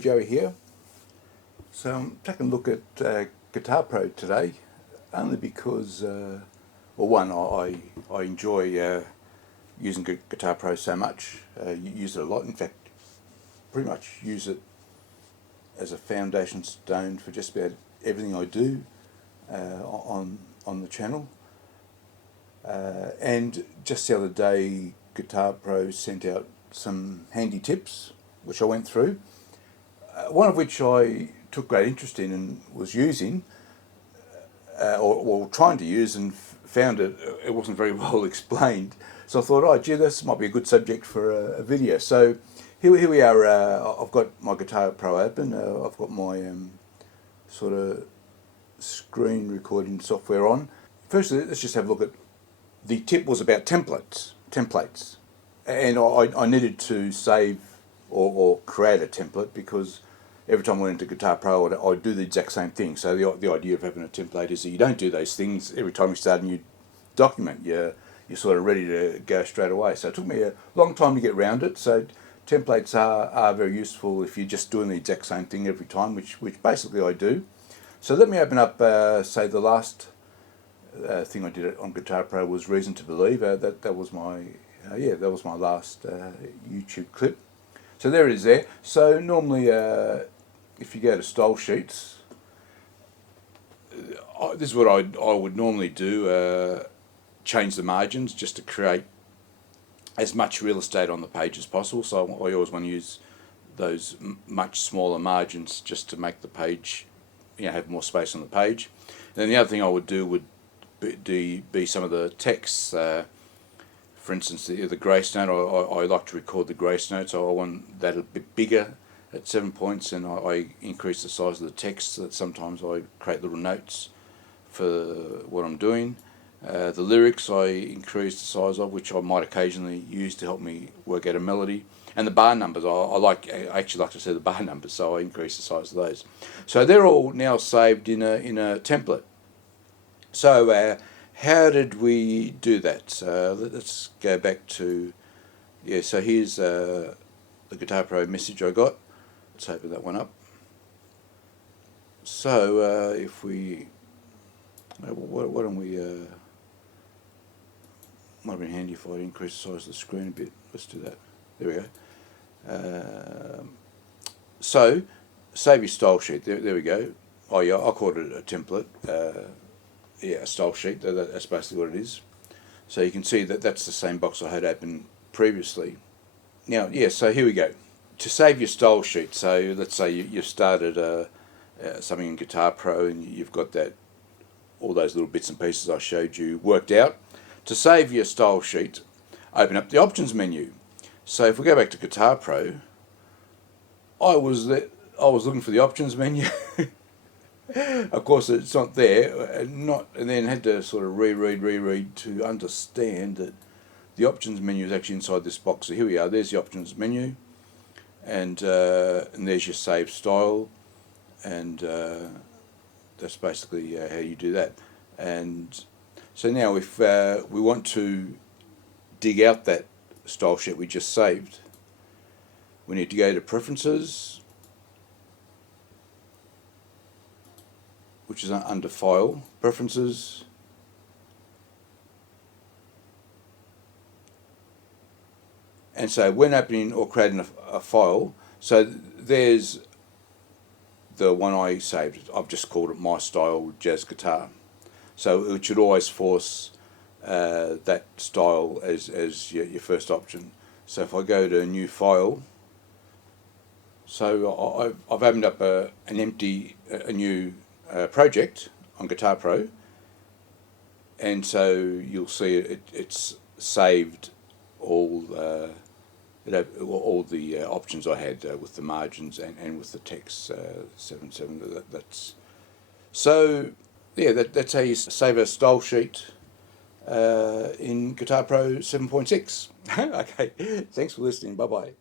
Joe here. So I'm taking a look at Guitar Pro today, only because, well, one, I enjoy using Guitar Pro so much. Use it a lot. In fact, pretty much use it as a foundation stone for just about everything I do on the channel. And just the other day, Guitar Pro sent out some handy tips, which I went through. One of which I took great interest in and was using, or trying to use, and found it wasn't very well explained. So I thought, oh gee, this might be a good subject for a video. So here we are. I've got my Guitar Pro open. I've got my sort of screen recording software on. Firstly, let's just have a look at, the tip was about templates, and I needed to save or create a template, because every time I went into Guitar Pro I'd do the exact same thing. So the idea of having a template is that you don't do those things every time you start a new document. You're sort of ready to go straight away. So it took me a long time to get around it. So templates are very useful if you're just doing the exact same thing every time, which basically I do. So let me open up, say, the last thing I did on Guitar Pro was Reason to Believe. That was my that was my last YouTube clip. So there it is there. So normally, if you go to Stylesheets, this is what I would normally do: change the margins just to create as much real estate on the page as possible. So I always want to use those much smaller margins just to make the page, have more space on the page. And then the other thing I would do would be some of the text. For instance, the grace note, I like to record the grace note, so I want that a bit bigger at 7 points, and I increase the size of the text so that sometimes I create little notes for what I'm doing. The lyrics I increase the size of, which I might occasionally use to help me work out a melody. And the bar numbers, I actually like to see the bar numbers, so I increase the size of those. So they're all now saved in a template. So how did we do that? Let's go back to, so here's the Guitar Pro message I got. Let's open that one up. So if we, why don't we, might have been handy if I increase the size of the screen a bit. Let's do that. There we go. So save your style sheet. There we go. Oh yeah, I called it a template. A style sheet, that's basically what it is. So you can see that that's the same box I had open previously. Now, so here we go. To save your style sheet, so let's say you've started something in Guitar Pro and you've got all those little bits and pieces I showed you worked out. To save your style sheet, open up the options menu. So if we go back to Guitar Pro, I was looking for the options menu. Of course, it's not there, and then had to sort of reread to understand that the options menu is actually inside this box. So here we are. There's the options menu, and there's your save style, and that's basically how you do that. And so now, if we want to dig out that style sheet we just saved, we need to go to Preferences, which is under File, Preferences, and so when opening or creating a file, so there's the one I saved. I've just called it My Style Jazz Guitar. So it should always force that style as your first option. So if I go to a new file, so I've opened up a new project on Guitar Pro, and so you'll see it's saved all the options I had with the margins and with the text 7.7. That's so that's how you save a style sheet in Guitar Pro 7.6. Okay, thanks for listening. Bye bye.